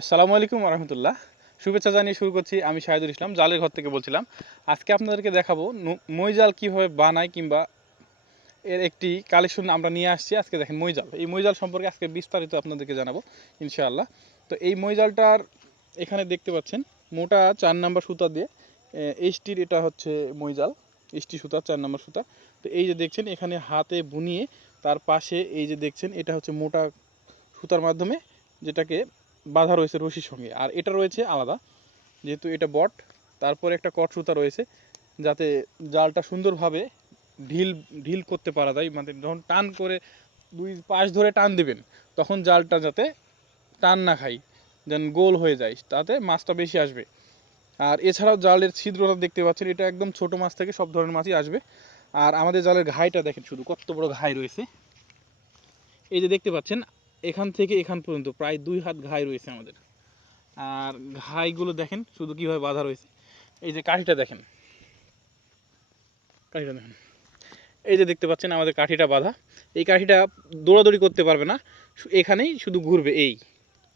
আসসালামু আলাইকুম রহমতুল্লাহ। শুভেচ্ছা জানিয়ে শুরু করছি। আমি শাহিদুল ইসলাম জালের ঘর থেকে বলছিলাম। আজকে আপনাদেরকে দেখাবো মই জাল কীভাবে বানায়, কিংবা এর একটি কালেকশন আমরা নিয়ে আসছি। আজকে দেখেন মই জাল, এই মই জাল সম্পর্কে আজকে বিস্তারিত আপনাদেরকে জানাবো ইনশাআল্লাহ। তো এই মই জালটার এখানে দেখতে পাচ্ছেন মোটা 4 নাম্বার সুতা দিয়ে এইচটির, এটা হচ্ছে মই জাল এইচটি সুতা, 4 নাম্বার সুতা। তো এই যে দেখছেন এখানে হাতে বুনিয়ে, তার পাশে এই যে দেখছেন এটা হচ্ছে মোটা সুতার মাধ্যমে যেটাকে বাঁধা রয়েছে রশির সঙ্গে। আর এটা রয়েছে আলাদা, যেহেতু এটা বট, তারপরে একটা কট সুতা রয়েছে যাতে জালটা সুন্দরভাবে ঢিল ঢিল করতে পারা যায়। মানে যখন টান করে দুই পাশ ধরে টান দিবেন, তখন জালটা যাতে টান না খায়, যেন গোল হয়ে যায়, তাতে মাছটা বেশি আসবে। আর এছাড়াও জালের ছিদ্রটা দেখতে পাচ্ছেন, এটা একদম ছোট মাছ থেকে সব ধরনের মাছই আসবে। আর আমাদের জালের ঘাইটা দেখেন শুধু কত বড় ঘাই রয়েছে। এই যে দেখতে পাচ্ছেন এখান থেকে এখান পর্যন্ত প্রায় 2 হাত ঘাই রয়েছে আমাদের। আর ঘাইগুলো দেখেন শুধু কীভাবে বাঁধা রয়েছে। এই যে কাঠিটা দেখেন, কাঠিটা দেখেন, এই যে দেখতে পাচ্ছেন আমাদের কাঠিটা বাঁধা। এই কাঠিটা দৌড়াদৌড়ি করতে পারবে না, এখানেই শুধু ঘুরবে, এই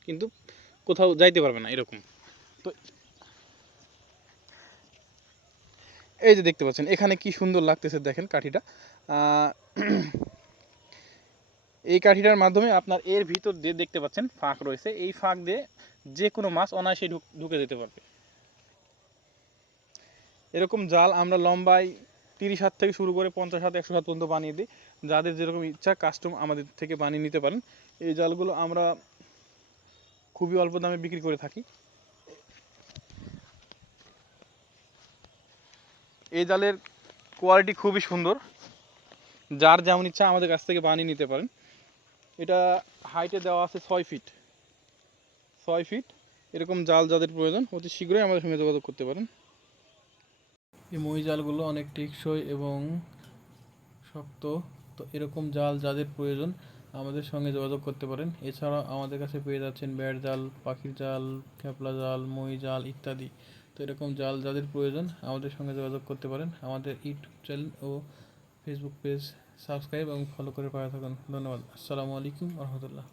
কিন্তু কোথাও যাইতে পারবে না এরকম। তো এই যে দেখতে পাচ্ছেন এখানে কি সুন্দর লাগতেছে দেখেন কাঠিটা। এই কাঠিটার মাধ্যমে আপনার এর ভিতর দিয়ে দেখতে পাচ্ছেন ফাঁক রয়েছে, এই ফাঁক দিয়ে যে কোনো মাছ অনায়াসে ঢুকে যেতে পারবে। এরকম জাল আমরা লম্বায় 30 হাত থেকে শুরু করে 50 হাত 100 হাত পর্যন্ত বানিয়ে দিই। যাদের যেরকম ইচ্ছা কাস্টম আমাদের থেকে বানিয়ে নিতে পারেন। এই জালগুলো আমরা খুবই অল্প দামে বিক্রি করে থাকি। এই জালের কোয়ালিটি খুবই সুন্দর, যার যেমন ইচ্ছা আমাদের কাছ থেকে বানিয়ে নিতে পারেন। এটা হাইটে দেওয়া আছে 6 ফিট। 6 ফিট এরকম জাল যাদের প্রয়োজন অতি শীঘ্রই আমাদের সঙ্গে যোগাযোগ করতে পারেন। এই মই জালগুলো অনেক টেকসই এবং শক্ত। তো এরকম জাল যাদের প্রয়োজন আমাদের সঙ্গে যোগাযোগ করতে পারেন। এছাড়া আমাদের কাছে পেয়ে যাচ্ছেন ব্যাট জাল, পাখির জাল, খেপলা জাল, মই জাল ইত্যাদি। তো এরকম জাল যাদের প্রয়োজন আমাদের সঙ্গে যোগাযোগ করতে পারেন। আমাদের ইউটিউব চ্যানেল ও ফেসবুক পেজ সাবস্ক্রাইব এবং ফলো করে পাওয়া থাকুন। ধন্যবাদ। আসসালামু আলাইকুম রহমতুল্লাহ।